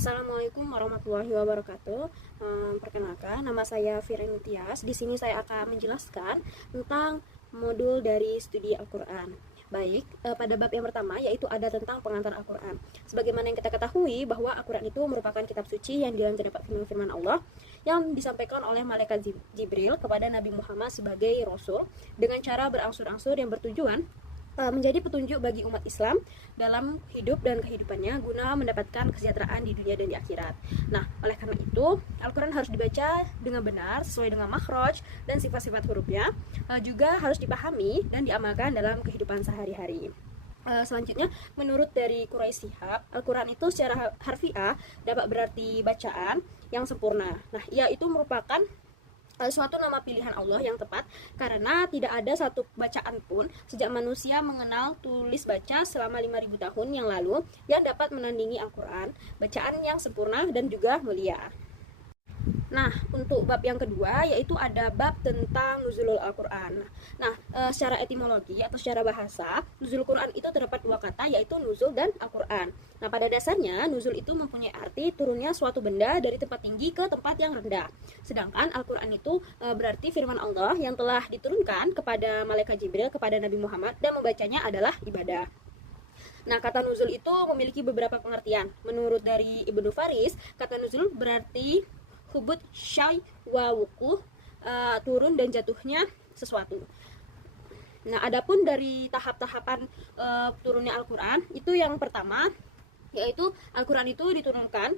Assalamualaikum warahmatullahi wabarakatuh. Perkenalkan, nama saya Firen Tias. Di sini saya akan menjelaskan tentang modul dari studi Al-Quran. Baik, pada bab yang pertama yaitu ada tentang pengantar Al-Quran. Sebagaimana yang kita ketahui bahwa Al-Quran itu merupakan kitab suci yang di dalam terdapat firman Allah yang disampaikan oleh malaikat Jibril kepada Nabi Muhammad sebagai Rasul dengan cara berangsur-angsur yang bertujuan menjadi petunjuk bagi umat Islam dalam hidup dan kehidupannya guna mendapatkan kesejahteraan di dunia dan di akhirat. Nah, oleh karena itu, Al-Quran harus dibaca dengan benar sesuai dengan makhraj dan sifat-sifat hurufnya, juga harus dipahami dan diamalkan dalam kehidupan sehari-hari. Selanjutnya, menurut dari Quraisy Shihab, Al-Quran itu secara harfiah dapat berarti bacaan yang sempurna. Nah, ia itu merupakan suatu nama pilihan Allah yang tepat karena tidak ada satu bacaan pun sejak manusia mengenal tulis baca selama 5.000 tahun yang lalu yang dapat menandingi Al-Quran, bacaan yang sempurna dan juga mulia. Nah, untuk bab yang kedua yaitu ada bab tentang nuzulul Al-Quran. Nah, secara etimologi atau secara bahasa, nuzul Quran itu terdapat dua kata yaitu nuzul dan Al-Quran. Nah, pada dasarnya nuzul itu mempunyai arti turunnya suatu benda dari tempat tinggi ke tempat yang rendah. Sedangkan Al-Quran itu berarti firman Allah yang telah diturunkan kepada malaikat Jibril kepada Nabi Muhammad dan membacanya adalah ibadah. Nah, kata nuzul itu memiliki beberapa pengertian. Menurut dari Ibnu Faris, kata nuzul berarti hubut syai wa wukuh, turun dan jatuhnya sesuatu. Nah, adapun dari tahap-tahapan turunnya Al-Quran itu yang pertama yaitu Al-Quran itu diturunkan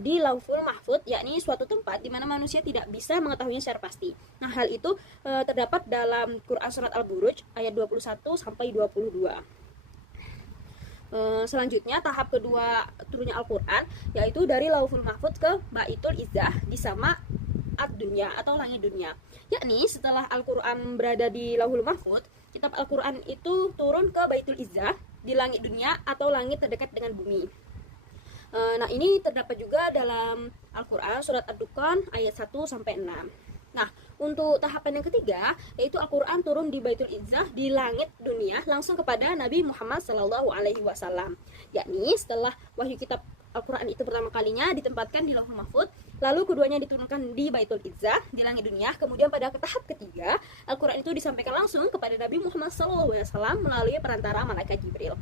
di Lauhul Mahfudz, yakni suatu tempat di mana manusia tidak bisa mengetahuinya secara pasti. Nah, hal itu terdapat dalam Quran surat Al-Buruj ayat 21 sampai 22. Selanjutnya tahap kedua turunnya Al-Quran yaitu dari Lauhul Mahfudz ke Baitul Izzah di sama ad-dunya atau langit dunia, yakni setelah Al-Quran berada di Lauhul Mahfudz, kitab Al-Quran itu turun ke Baitul Izzah di langit dunia atau langit terdekat dengan bumi. Nah, ini terdapat juga dalam Al-Quran surat Ad-Dukhan ayat 1 sampai 6. Nah, untuk tahapan yang ketiga yaitu Al-Quran turun di Baitul Izzah di langit dunia langsung kepada Nabi Muhammad SAW, yakni setelah wahyu kitab Al-Quran itu pertama kalinya ditempatkan di Lauhul Mahfudz, lalu keduanya diturunkan di Baitul Izzah di langit dunia, kemudian pada tahap ketiga Al-Quran itu disampaikan langsung kepada Nabi Muhammad SAW melalui perantara malaikat Jibril.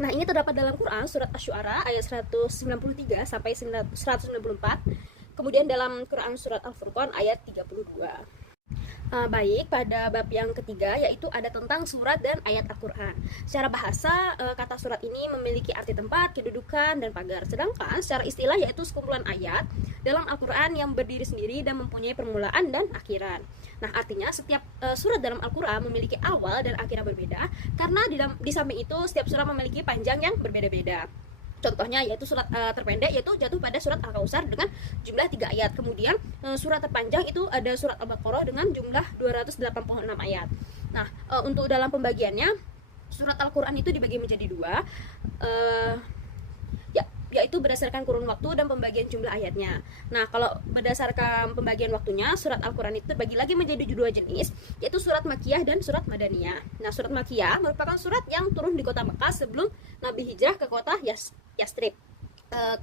Nah, ini terdapat dalam Quran surat Asy-Syu'ara ayat 193 sampai 194. Kemudian dalam Quran surat Al-Furqan ayat 32. Baik, pada bab yang ketiga yaitu ada tentang surat dan ayat Al-Quran. Secara bahasa, kata surat ini memiliki arti tempat, kedudukan, dan pagar. Sedangkan secara istilah yaitu sekumpulan ayat dalam Al-Quran yang berdiri sendiri dan mempunyai permulaan dan akhiran. Nah, artinya setiap surat dalam Al-Quran memiliki awal dan akhir yang berbeda karena di samping itu setiap surat memiliki panjang yang berbeda-beda. Contohnya yaitu surat terpendek yaitu jatuh pada surat Al-Kautsar dengan jumlah 3 ayat. Kemudian surat terpanjang itu ada surat Al-Baqarah dengan jumlah 286 ayat. Nah, untuk dalam pembagiannya surat Al-Quran itu dibagi menjadi dua, yaitu berdasarkan kurun waktu dan pembagian jumlah ayatnya. Nah, kalau berdasarkan pembagian waktunya, surat Al-Quran itu terbagi lagi menjadi dua jenis, yaitu surat Makkiyah dan surat Madaniyah. Nah, surat Makkiyah merupakan surat yang turun di kota Mekah sebelum Nabi hijrah ke kota Yastrib.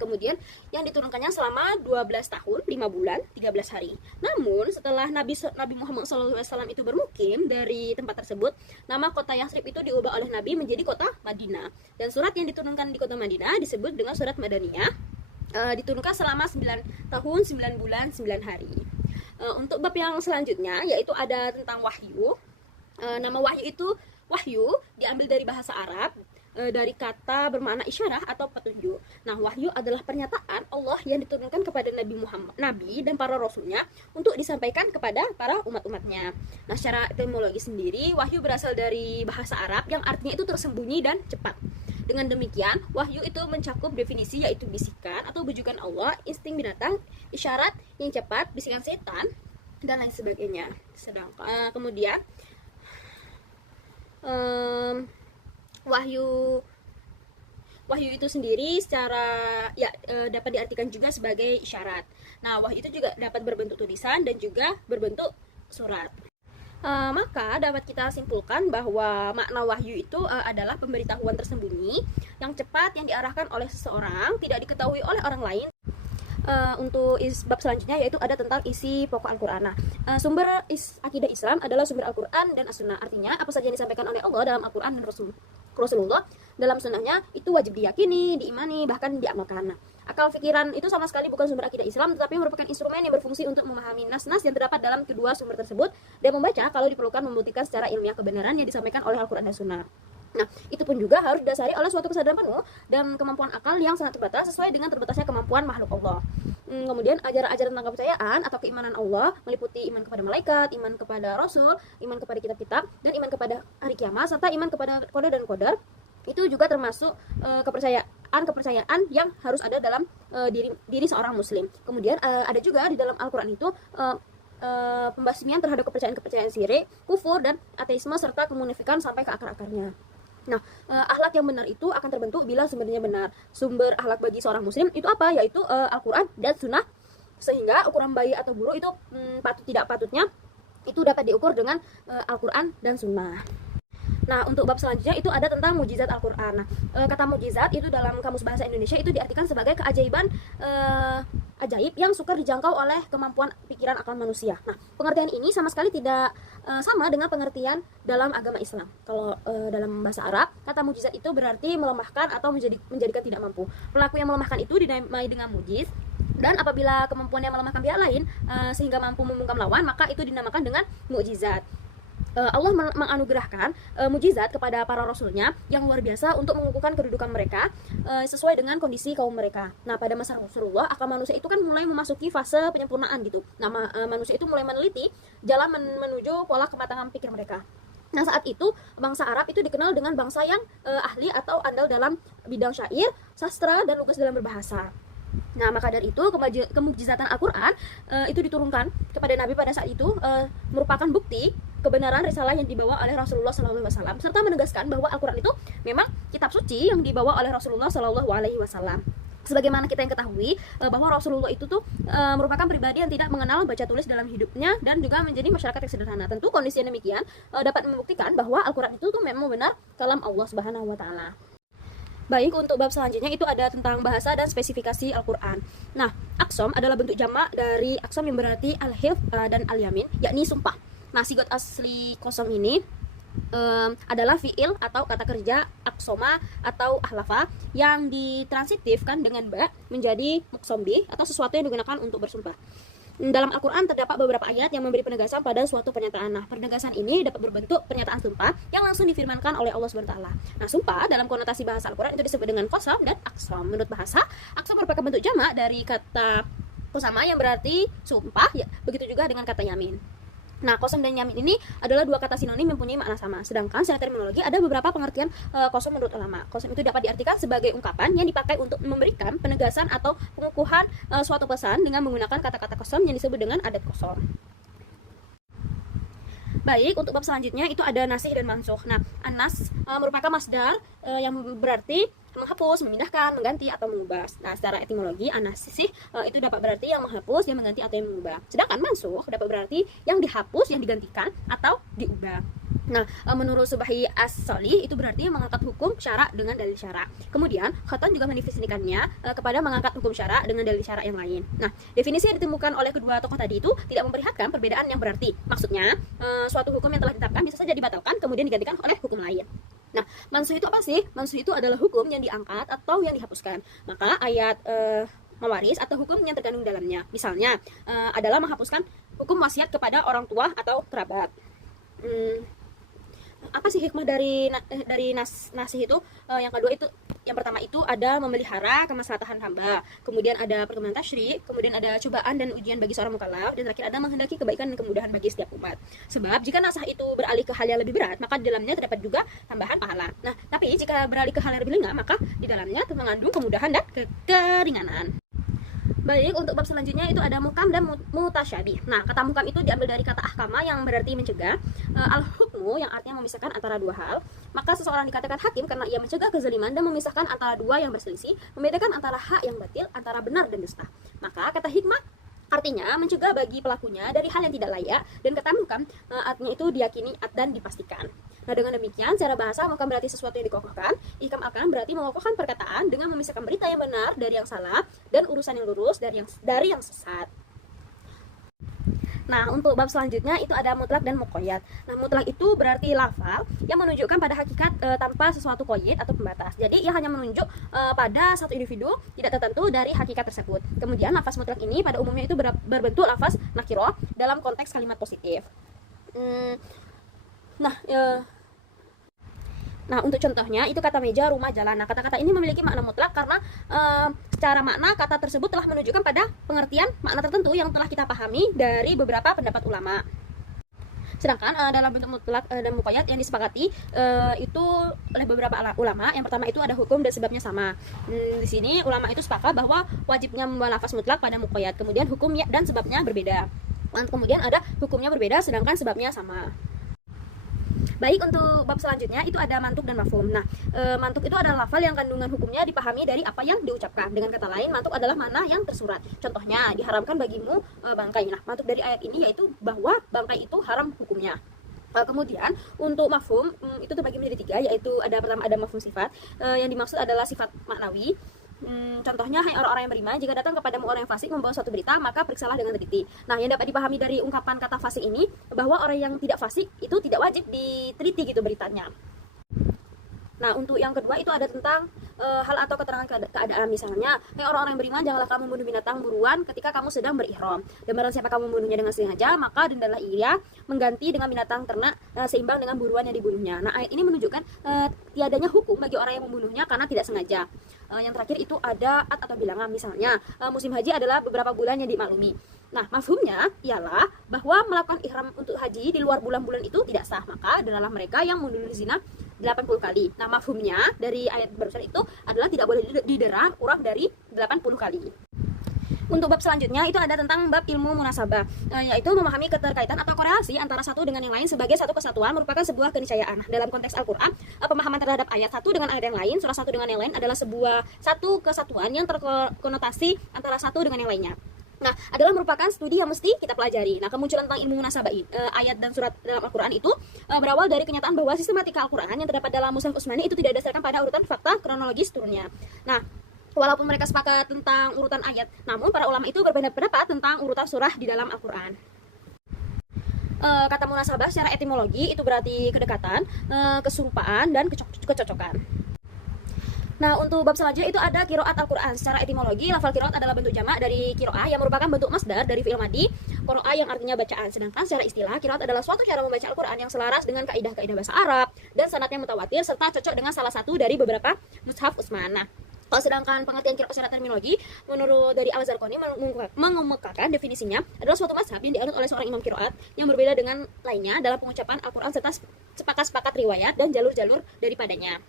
Kemudian yang diturunkannya selama 12 tahun, 5 bulan, 13 hari. Namun setelah Nabi Muhammad SAW itu bermukim dari tempat tersebut, nama kota Yastrib itu diubah oleh Nabi menjadi kota Madinah. Dan surat yang diturunkan di kota Madinah disebut dengan surat Madaniyah, diturunkan selama 9 tahun, 9 bulan, 9 hari. Untuk bab yang selanjutnya yaitu ada tentang wahyu. Nama wahyu itu wahyu diambil dari bahasa Arab, dari kata bermakna isyarah atau petunjuk. Nah, wahyu adalah pernyataan Allah yang diturunkan kepada Nabi dan para rasulnya untuk disampaikan kepada para umat-umatnya. Nah, secara etimologi sendiri, wahyu berasal dari bahasa Arab yang artinya itu tersembunyi dan cepat. Dengan demikian, wahyu itu mencakup definisi yaitu bisikan atau bujukan Allah, insting binatang, isyarat yang cepat, bisikan setan, dan lain sebagainya. Sedangkan kemudian wahyu itu sendiri secara dapat diartikan juga sebagai isyarat. Nah, wahyu itu juga dapat berbentuk tulisan dan juga berbentuk surat. Maka dapat kita simpulkan bahwa makna wahyu itu adalah pemberitahuan tersembunyi yang cepat yang diarahkan oleh seseorang, tidak diketahui oleh orang lain untuk bab selanjutnya yaitu ada tentang isi pokok Al-Quran. Nah, sumber akidah Islam adalah sumber Al-Quran dan As-Sunnah. Artinya apa saja yang disampaikan oleh Allah dalam Al-Quran dan Rasulullah dalam sunnahnya itu wajib diyakini, diimani, bahkan diamalkan. Nah, akal pikiran itu sama sekali bukan sumber akidah Islam, tetapi merupakan instrumen yang berfungsi untuk memahami nas-nas yang terdapat dalam kedua sumber tersebut dan membaca kalau diperlukan membuktikan secara ilmiah kebenaran yang disampaikan oleh Al-Quran dan Sunnah. Nah, itu pun juga harus didasari oleh suatu kesadaran penuh dan kemampuan akal yang sangat terbatas sesuai dengan terbatasnya kemampuan makhluk Allah. Kemudian ajaran-ajaran tentang kepercayaan atau keimanan Allah meliputi iman kepada malaikat, iman kepada rasul, iman kepada kitab-kitab, dan iman kepada hari kiamat, serta iman kepada qada dan qadar. Itu juga termasuk kepercayaan yang harus ada dalam diri seorang muslim. Kemudian ada juga di dalam Al-Quran itu pembasmian terhadap kepercayaan syirik, kufur, dan ateisme serta kemunafikan sampai ke akar-akarnya. Nah, akhlak yang benar itu akan terbentuk bila sumbernya benar. Sumber akhlak bagi seorang muslim itu apa? Yaitu Al-Quran dan Sunnah. Sehingga ukuran baik atau buruk itu patut tidak patutnya itu dapat diukur dengan Al-Quran dan Sunnah. Nah, untuk bab selanjutnya itu ada tentang mujizat Al-Quran. Nah, kata mujizat itu dalam Kamus Bahasa Indonesia itu diartikan sebagai keajaiban ajaib yang sukar dijangkau oleh kemampuan pikiran akal manusia. Nah, pengertian ini sama sekali tidak sama dengan pengertian dalam agama Islam. Kalau dalam bahasa Arab, kata mujizat itu berarti melemahkan atau menjadikan tidak mampu. Pelaku yang melemahkan itu dinamai dengan mujiz. Dan apabila kemampuannya melemahkan pihak lain sehingga mampu membungkam lawan, maka itu dinamakan dengan mukjizat. Allah menganugerahkan mujizat kepada para rasulnya yang luar biasa untuk mengukuhkan kedudukan mereka sesuai dengan kondisi kaum mereka. Nah, pada masa Rasulullah, akal manusia itu kan mulai memasuki fase penyempurnaan gitu. Nah, manusia itu mulai meneliti jalan menuju pola kematangan pikir mereka. Nah, saat itu bangsa Arab itu dikenal dengan bangsa yang ahli atau andal dalam bidang syair, sastra, dan lugas dalam berbahasa. Nah, maka dari itu kemukjizatan Al-Quran itu diturunkan kepada Nabi pada saat itu merupakan bukti kebenaran risalah yang dibawa oleh Rasulullah SAW, serta menegaskan bahwa Al-Quran itu memang kitab suci yang dibawa oleh Rasulullah SAW. Sebagaimana kita yang ketahui bahwa Rasulullah itu tuh merupakan pribadi yang tidak mengenal baca tulis dalam hidupnya dan juga menjadi masyarakat yang sederhana. Tentu kondisi yang demikian dapat membuktikan bahwa Al-Quran itu tuh memang benar kalam Allah Subhanahu wa Ta'ala. Baik, untuk bab selanjutnya itu ada tentang bahasa dan spesifikasi Al-Quran. Nah, aksom adalah bentuk jamak dari aksom yang berarti al-hifz dan al-yamin, yakni sumpah. Nah, sigot asli kosom ini adalah fiil atau kata kerja aksoma atau ahlafa yang ditransitifkan dengan ba menjadi muksombi atau sesuatu yang digunakan untuk bersumpah. Dalam Al-Quran terdapat beberapa ayat yang memberi penegasan pada suatu pernyataan. Nah, penegasan ini dapat berbentuk pernyataan sumpah yang langsung difirmankan oleh Allah SWT. Nah, sumpah dalam konotasi bahasa Al-Quran itu disebut dengan qasam dan aqsam. Menurut bahasa, aqsam merupakan bentuk jamak dari kata qasama yang berarti sumpah, ya, begitu juga dengan kata yamin. Nah, qasam dan yamin ini adalah dua kata sinonim yang mempunyai makna sama. Sedangkan secara terminologi ada beberapa pengertian qasam menurut ulama. Qasam itu dapat diartikan sebagai ungkapan yang dipakai untuk memberikan penegasan atau pengukuhan suatu pesan dengan menggunakan kata-kata qasam yang disebut dengan adat qasam. Baik, untuk bab selanjutnya itu ada nasih dan mansukh. Nah, anas merupakan masdar yang berarti menghapus, memindahkan, mengganti, atau mengubah. Nah, secara etimologi, an-nasih itu dapat berarti yang menghapus, yang mengganti, atau yang mengubah. Sedangkan mansukh dapat berarti yang dihapus, yang digantikan, atau diubah. Nah, menurut Subhi As-Salih itu berarti mengangkat hukum syara dengan dalil syara. Kemudian, Khattan juga mendefinisikannya kepada mengangkat hukum syara dengan dalil syara yang lain. Nah, definisi yang ditemukan oleh kedua tokoh tadi itu tidak memperlihatkan perbedaan yang berarti. Maksudnya, suatu hukum yang telah ditetapkan bisa saja dibatalkan kemudian digantikan oleh hukum lain. Nah, mansukh itu apa sih? Mansukh itu adalah hukum yang diangkat atau yang dihapuskan. Maka ayat mewaris atau hukum yang terkandung dalamnya. Misalnya, adalah menghapuskan hukum wasiat kepada orang tua atau kerabat. Apa sih hikmah dari nasih itu? Yang kedua itu, yang pertama itu ada memelihara kemaslahatan hamba, kemudian ada perkembangan tasyri', kemudian ada cobaan dan ujian bagi seorang mukallaf, dan terakhir ada menghendaki kebaikan dan kemudahan bagi setiap umat. Sebab jika nasah itu beralih ke hal yang lebih berat, maka di dalamnya terdapat juga tambahan pahala. Nah, tapi jika beralih ke hal yang lebih ringan, maka di dalamnya mengandung kemudahan dan keringanan. Baik, untuk bab selanjutnya itu ada mukam dan mutasyabih. Nah, kata mukam itu diambil dari kata ahkama yang berarti mencegah, al-hukmu yang artinya memisahkan antara dua hal. Maka seseorang dikatakan hakim karena ia mencegah kezaliman dan memisahkan antara dua yang berselisih, membedakan antara hak yang batil, antara benar dan dusta. Maka kata hikmah artinya mencegah bagi pelakunya dari hal yang tidak layak, dan kata mukam artinya itu diyakini dan dipastikan. Nah, dengan demikian, secara bahasa mukam berarti sesuatu yang dikokohkan, ihkam akan berarti mengokohkan perkataan dengan memisahkan berita yang benar dari yang salah dan urusan yang lurus dari yang sesat. Nah, untuk bab selanjutnya itu ada mutlak dan muqayyad. Nah, mutlak itu berarti lafal yang menunjukkan pada hakikat tanpa sesuatu qayyid atau pembatas. Jadi, ia hanya menunjuk pada satu individu tidak tertentu dari hakikat tersebut. Kemudian, lafaz mutlak ini pada umumnya itu berbentuk lafaz nakirah dalam konteks kalimat positif. Nah, untuk contohnya itu kata meja, rumah, jalan. Nah, kata-kata ini memiliki makna mutlak karena secara makna kata tersebut telah menunjukkan pada pengertian makna tertentu yang telah kita pahami dari beberapa pendapat ulama. Sedangkan dalam bentuk mutlak dan muqayyad yang disepakati itu oleh beberapa ulama, yang pertama itu ada hukum dan sebabnya sama. Di sini ulama itu sepakat bahwa wajibnya membawa lafaz mutlak pada muqayyad, kemudian hukumnya dan sebabnya berbeda. Kemudian ada hukumnya berbeda sedangkan sebabnya sama. Baik, untuk bab selanjutnya itu ada mantuk dan mafhum. Nah, mantuk itu adalah lafal yang kandungan hukumnya dipahami dari apa yang diucapkan. Dengan kata lain, mantuk adalah mana yang tersurat. Contohnya, diharamkan bagimu bangkai. Nah, mantuk dari ayat ini yaitu bahwa bangkai itu haram hukumnya. Kemudian untuk mafhum itu terbagi menjadi tiga, yaitu pertama ada mafhum sifat, yang dimaksud adalah sifat maknawi. Contohnya, hai orang-orang yang beriman, jika datang kepadamu orang yang fasik membawa suatu berita, maka periksalah dengan teliti. Nah, yang dapat dipahami dari ungkapan kata fasik ini, bahwa orang yang tidak fasik itu tidak wajib diteliti gitu beritanya. Nah, untuk yang kedua itu ada tentang hal atau keterangan keadaan. Misalnya, hai orang-orang yang beriman, janganlah kamu membunuh binatang buruan ketika kamu sedang berihram. Dan barang siapa kamu membunuhnya dengan sengaja, maka dendalah ia mengganti dengan binatang ternak seimbang dengan buruan yang dibunuhnya. Nah, ayat ini menunjukkan tiadanya hukum bagi orang yang membunuhnya karena tidak sengaja. Yang terakhir itu ada atau bilangan. Misalnya, musim haji adalah beberapa bulan yang dimaklumi. Nah, mafhumnya ialah bahwa melakukan ihram untuk haji di luar bulan-bulan itu tidak sah. Maka adalah mereka yang membunuh zina 80 kali. Nah, mafhumnya dari ayat barusan itu adalah tidak boleh didera kurang dari 80 kali. Untuk bab selanjutnya itu ada tentang bab ilmu munasabah, yaitu memahami keterkaitan atau korelasi antara satu dengan yang lain sebagai satu kesatuan merupakan sebuah keniscayaan. Nah, dalam konteks Al-Quran, pemahaman terhadap ayat satu dengan ayat yang lain, surah satu dengan yang lain adalah satu kesatuan yang terkonotasi antara satu dengan yang lainnya. Nah, adalah merupakan studi yang mesti kita pelajari. Nah, kemunculan tentang ilmu munasabah ayat dan surat dalam Al-Quran itu berawal dari kenyataan bahwa sistematika Al-Quran yang terdapat dalam Mushaf Utsmani itu tidak didasarkan pada urutan fakta kronologis turunnya. Nah, walaupun mereka sepakat tentang urutan ayat, namun para ulama itu berbeda pendapat tentang urutan surah di dalam Al-Quran. Kata munasabah secara etimologi itu berarti kedekatan, keserupaan, dan kecocokan. Nah, untuk bab selanjutnya itu ada qiraat Al-Quran. Secara etimologi, lafal qiraat adalah bentuk jamak dari qiraah yang merupakan bentuk masdar dari fi'il madhi, qiraah yang artinya bacaan. Sedangkan secara istilah, qiraat adalah suatu cara membaca Al-Quran yang selaras dengan kaidah-kaidah bahasa Arab dan sanadnya mutawatir serta cocok dengan salah satu dari beberapa mushaf Utsman. Nah, sedangkan pengertian qiraat secara terminologi menurut dari Al-Zarqani mengemukakan definisinya adalah suatu mazhab yang dianut oleh seorang imam qiraat yang berbeda dengan lainnya dalam pengucapan Al-Quran serta sepakat riwayat dan jalur-jalur daripadanya.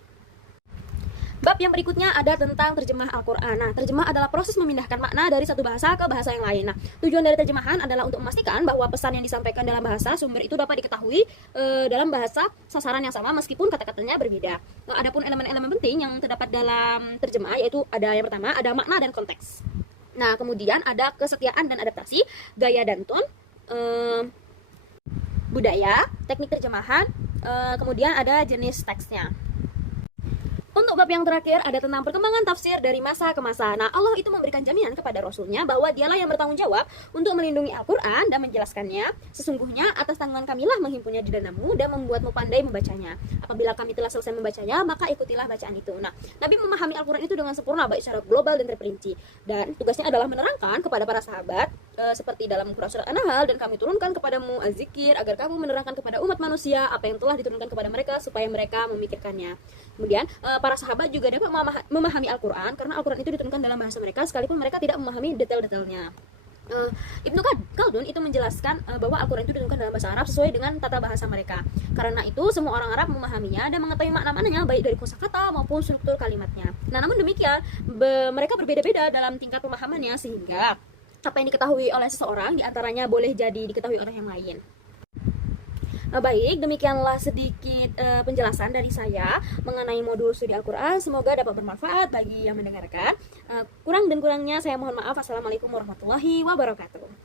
Bab yang berikutnya ada tentang terjemah Al-Quran. Nah, terjemah adalah proses memindahkan makna dari satu bahasa ke bahasa yang lain. Nah, tujuan dari terjemahan adalah untuk memastikan bahwa pesan yang disampaikan dalam bahasa sumber itu dapat diketahui dalam bahasa sasaran yang sama meskipun kata-katanya berbeda. Nah, adapun elemen-elemen penting yang terdapat dalam terjemah yaitu ada yang pertama ada makna dan konteks. Nah, kemudian ada kesetiaan dan adaptasi, gaya dan tone, budaya, teknik terjemahan, kemudian ada jenis teksnya. Untuk bab yang terakhir ada tentang perkembangan tafsir dari masa ke masa. Nah, Allah itu memberikan jaminan kepada Rasulnya bahwa dialah yang bertanggung jawab untuk melindungi Al-Quran dan menjelaskannya. Sesungguhnya atas tanggungan kamilah menghimpunnya di dadamu dan membuatmu pandai membacanya. Apabila kami telah selesai membacanya, maka ikutilah bacaan itu. Nah, Nabi memahami Al-Quran itu dengan sempurna baik secara global dan terperinci. Dan tugasnya adalah menerangkan kepada para sahabat seperti dalam Quran surat An-Nahl, dan kami turunkan kepadamu az-zikir agar kamu menerangkan kepada umat manusia apa yang telah diturunkan kepada mereka supaya mereka memikirkannya. Kemudian para sahabat juga dapat memahami Al-Quran karena Al-Quran itu diturunkan dalam bahasa mereka sekalipun mereka tidak memahami detail-detailnya. Ibnu Khaldun itu menjelaskan bahwa Al-Quran itu diturunkan dalam bahasa Arab sesuai dengan tata bahasa mereka. Karena itu semua orang Arab memahaminya dan mengetahui makna-maknanya baik dari kosakata maupun struktur kalimatnya. Nah, namun demikian mereka berbeda-beda dalam tingkat pemahamannya sehingga apa yang diketahui oleh seseorang diantaranya boleh jadi diketahui oleh yang lain. Baik, demikianlah sedikit penjelasan dari saya mengenai modul studi Al-Quran. Semoga dapat bermanfaat bagi yang mendengarkan. Kurang dan kurangnya saya mohon maaf. Assalamualaikum warahmatullahi wabarakatuh.